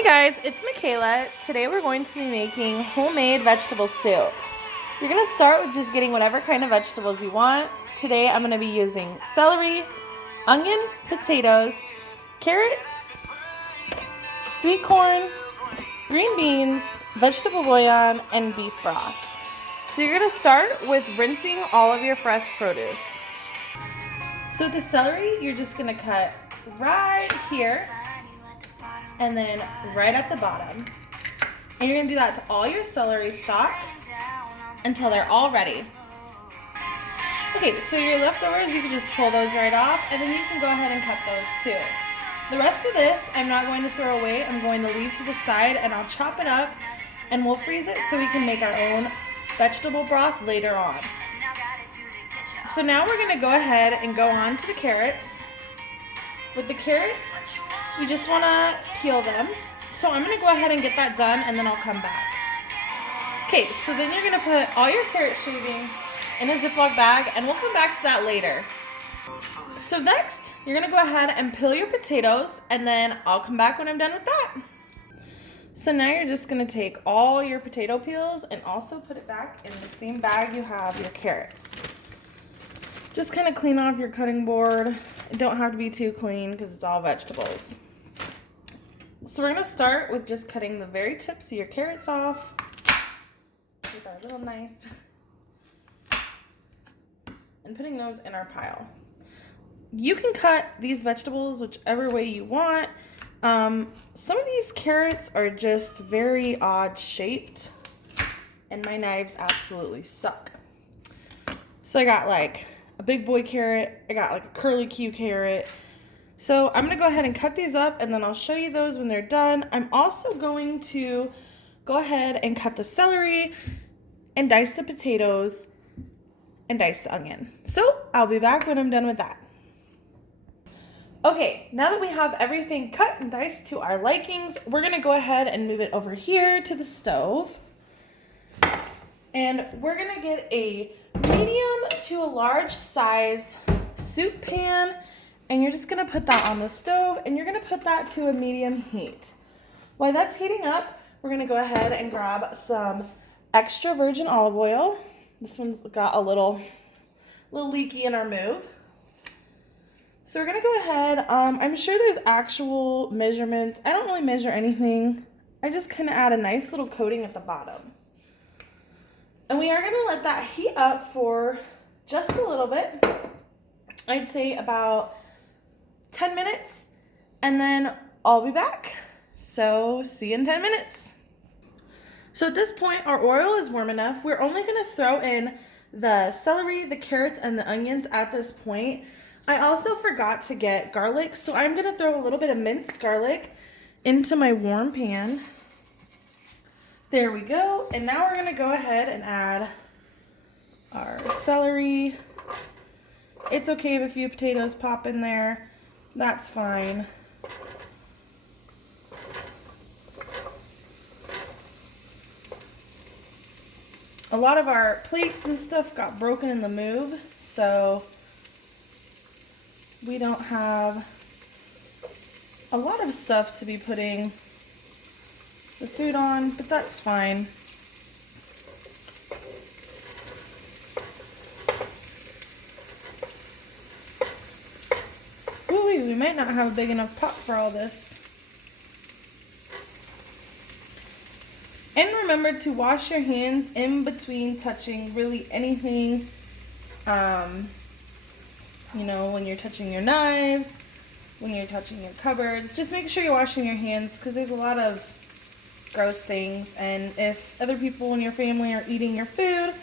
Hey guys, it's Michaela. Today we're going to be making homemade vegetable soup. You're going to start with just getting whatever kind of vegetables you want. Today I'm going to be using celery, onion, potatoes, carrots, sweet corn, green beans, vegetable bouillon, and beef broth. So you're going to start with rinsing all of your fresh produce. So the celery, you're just going to cut right here and then right at the bottom. And you're going to do that to all your celery stalk until they're all ready. Okay, so your leftovers, you can just pull those right off, and then you can go ahead and cut those too. The rest of this, I'm not going to throw away. I'm going to leave to the side, and I'll chop it up, and we'll freeze it so we can make our own vegetable broth later on. So now we're going to go ahead and go on to the carrots. With the carrots, you just want to peel them. So I'm going to go ahead and get that done, and then I'll come back. Okay, so then you're going to put all your carrot shavings in a Ziploc bag, and we'll come back to that later. So next, you're going to go ahead and peel your potatoes, and then I'll come back when I'm done with that. So now you're just going to take all your potato peels and also put it back in the same bag you have your carrots. Just kind of clean off your cutting board. It don't have to be too clean because it's all vegetables. So we're going to start with just cutting the very tips of your carrots off with our little knife and putting those in our pile. You can cut these vegetables whichever way you want. Some of these carrots are just very odd shaped, and my knives absolutely suck. So I got like a big boy carrot, I got like a curly Q carrot. So I'm going to go ahead and cut these up, and then I'll show you those when they're done. I'm also going to go ahead and cut the celery and dice the potatoes and dice the onion. So I'll be back when I'm done with that. Okay, now that we have everything cut and diced to our likings, we're going to go ahead and move it over here to the stove. And we're going to get a medium to a large size soup pan. And you're just going to put that on the stove, and you're going to put that to a medium heat. While that's heating up, we're going to go ahead and grab some extra virgin olive oil. This one's got a little leaky in our move. So we're going to go ahead. I'm sure there's actual measurements. I don't really measure anything. I just kind of add a nice little coating at the bottom. And we are going to let that heat up for just a little bit. I'd say about 10 minutes, and then I'll be back. So see you in 10 minutes. So at this point, our oil is warm enough. We're only going to throw in the celery, the carrots, and the onions at this point. I also forgot to get garlic, so I'm going to throw a little bit of minced garlic into my warm pan. There we go. And now we're going to go ahead and add our celery. It's okay if a few potatoes pop in there. That's fine. A lot of our plates and stuff got broken in the move, so we don't have a lot of stuff to be putting the food on, but that's fine. Ooh, we might not have a big enough pot for all this. And remember to wash your hands in between touching really anything. You know, when you're touching your knives, when you're touching your cupboards, just make sure you're washing your hands because there's a lot of gross things. And if other people in your family are eating your food,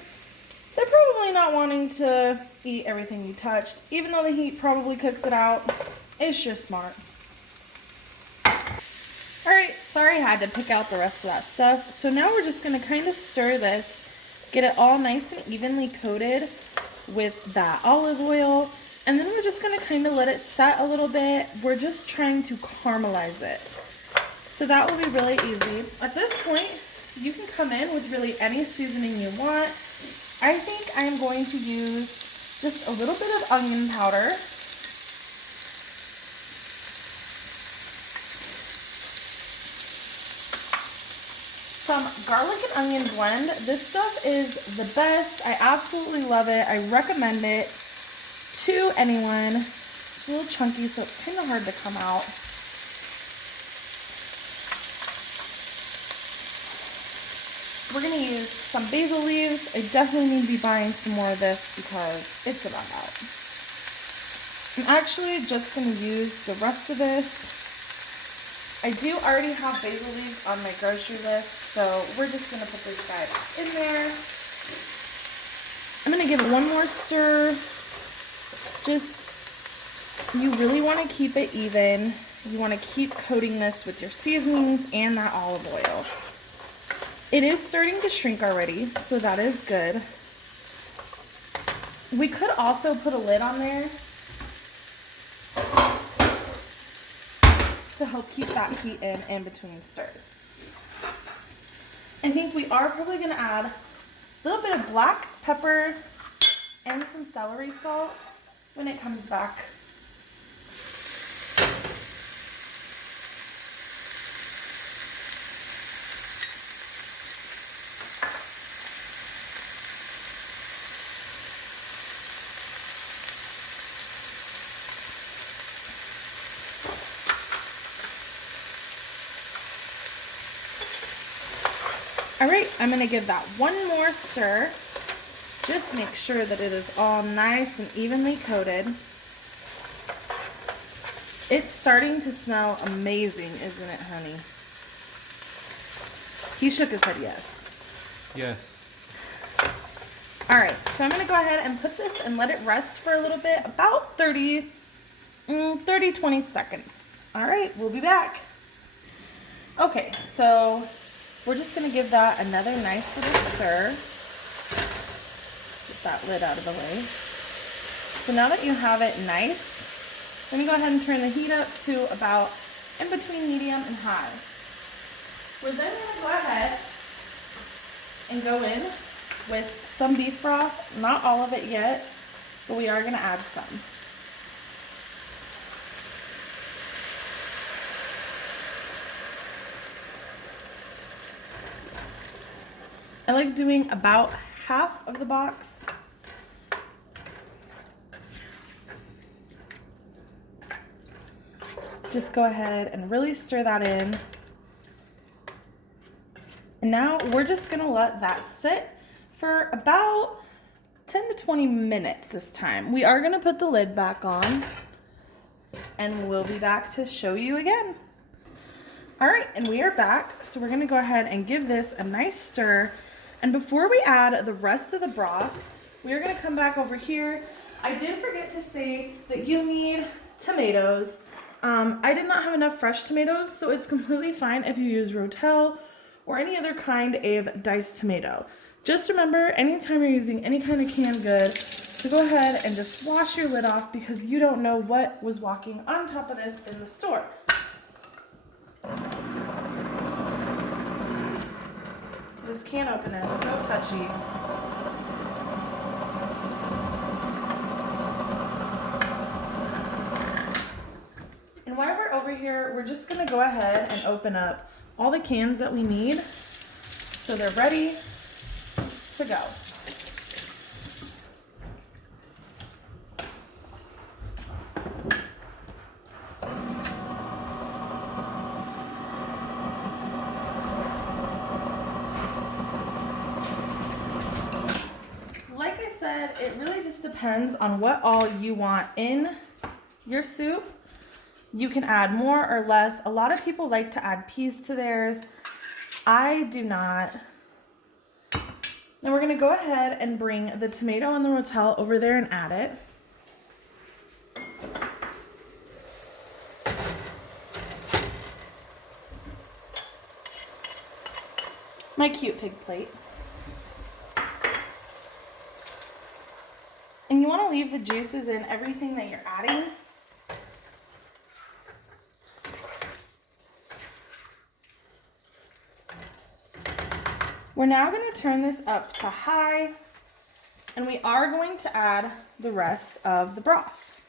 they're probably not wanting to eat everything you touched, even though the heat probably cooks it out. It's just smart. Alright, sorry I had to pick out the rest of that stuff. So now we're just going to kind of stir this, get it all nice and evenly coated with that olive oil. And then we're just going to kind of let it set a little bit. We're just trying to caramelize it. So that will be really easy. At this point, you can come in with really any seasoning you want. I think I'm going to use just a little bit of onion powder. some garlic and onion blend. This stuff is the best. I absolutely love it. I recommend it to anyone. It's a little chunky, so it's kind of hard to come out. We're gonna use some basil leaves. I definitely need to be buying some more of this because it's about out. I'm actually just gonna use the rest of this. I do already have basil leaves on my grocery list, so we're just gonna put this guy back in there. I'm gonna give it one more stir. You really wanna keep it even. You wanna keep coating this with your seasonings and that olive oil. It is starting to shrink already, so that is good. We could also put a lid on there to help keep that heat in between stirs. I think we are probably gonna add a little bit of black pepper and some celery salt when it comes back. All right, I'm gonna give that one more stir. Just make sure that it is all nice and evenly coated. It's starting to smell amazing, isn't it, honey? He shook his head yes. Yes. All right, so I'm gonna go ahead and put this and let it rest for a little bit, about 20 seconds. All right, we'll be back. Okay, so we're just gonna give that another nice little stir. Get that lid out of the way. So now that you have it nice, let me go ahead and turn the heat up to about in between medium and high. We're then gonna go ahead and go in with some beef broth, not all of it yet, but we are gonna add some. I like doing about half of the box. Just go ahead and really stir that in. And now we're just gonna let that sit for about 10 to 20 minutes this time. We are gonna put the lid back on and we'll be back to show you again. All right, and we are back. So we're gonna go ahead and give this a nice stir. And before we add the rest of the broth, we are gonna come back over here. I did forget to say that you need tomatoes. I did not have enough fresh tomatoes, so it's completely fine if you use rotel or any other kind of diced tomato. Just remember, anytime you're using any kind of canned good, to go ahead and just wash your lid off because you don't know what was walking on top of this in the store. This can opener is so touchy. And while we're over here, we're just gonna go ahead and open up all the cans that we need so they're ready to go. Like I said, it really just depends on what all you want in your soup. You can add more or less. A lot of people like to add peas to theirs. I do not. Now we're gonna go ahead and bring the tomato and the rotel over there and add it. My cute pig plate. And you wanna leave the juices in everything that you're adding. We're now going to turn this up to high, and we are going to add the rest of the broth.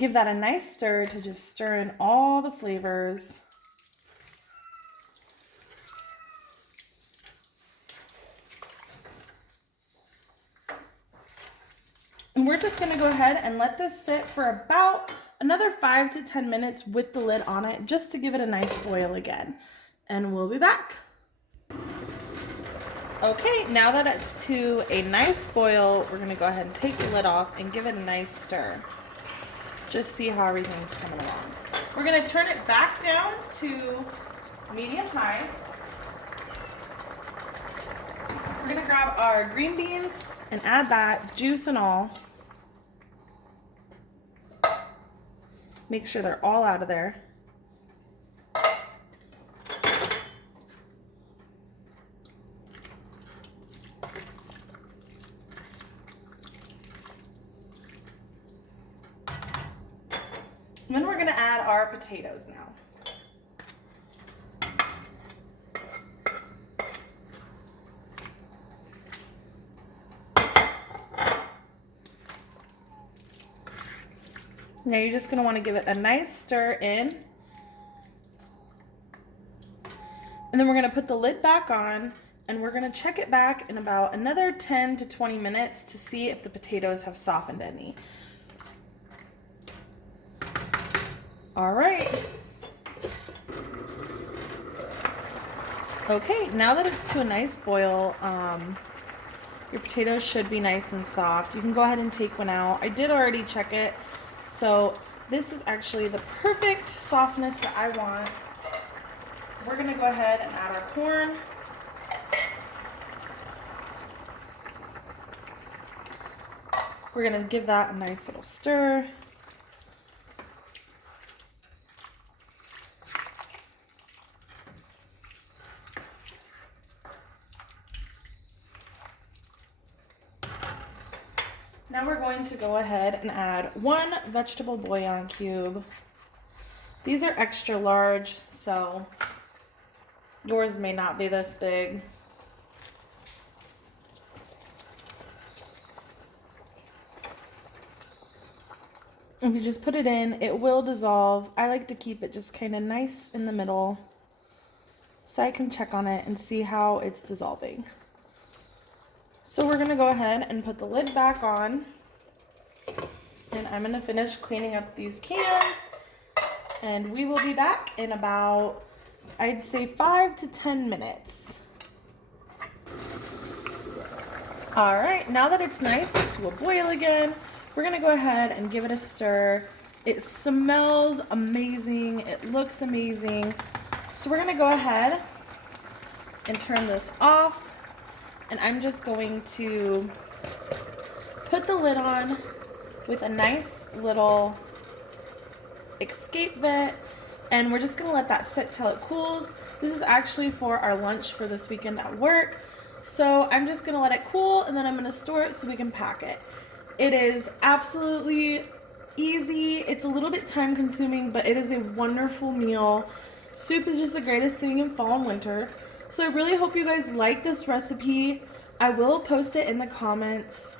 give that a nice stir to just stir in all the flavors. And we're just gonna go ahead and let this sit for about another 5 to 10 minutes with the lid on it, just to give it a nice boil again. And we'll be back. Okay, now that it's to a nice boil, we're gonna go ahead and take the lid off and give it a nice stir. Just see how everything's coming along. We're gonna turn it back down to medium-high. We're gonna grab our green beans and add that, juice and all. Make sure they're all out of there. And then we're gonna add our potatoes now. Now you're just gonna wanna give it a nice stir in. And then we're gonna put the lid back on and we're gonna check it back in about another 10 to 20 minutes to see if the potatoes have softened any. All right. Okay, now that it's to a nice boil, your potatoes should be nice and soft. You can go ahead and take one out. I did already check it, so this is actually the perfect softness that I want. We're gonna go ahead and add our corn. We're gonna give that a nice little stir. Now we're going to go ahead and add 1 vegetable bouillon cube. These are extra large, so yours may not be this big. If you just put it in, it will dissolve. I like to keep it just kind of nice in the middle so I can check on it and see how it's dissolving. So we're gonna go ahead and put the lid back on, and I'm gonna finish cleaning up these cans, and we will be back in about, I'd say 5 to 10 minutes. All right, now that it's nice to a boil again, we're gonna go ahead and give it a stir. It smells amazing, it looks amazing. So we're gonna go ahead and turn this off. And I'm just going to put the lid on with a nice little escape vent, and we're just gonna let that sit till it cools. This is actually for our lunch for this weekend at work. So I'm just gonna let it cool, and then I'm gonna store it so we can pack it. It is absolutely easy. It's a little bit time consuming, but it is a wonderful meal. Soup is just the greatest thing in fall and winter. So I really hope you guys like this recipe. I will post it in the comments.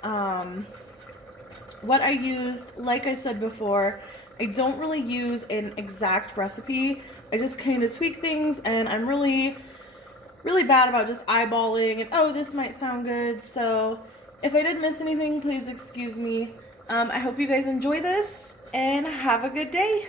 What I used, like I said before, I don't really use an exact recipe. I just kind of tweak things, and I'm really bad about just eyeballing and, oh, this might sound good. So if I did miss anything, please excuse me. I hope you guys enjoy this and have a good day.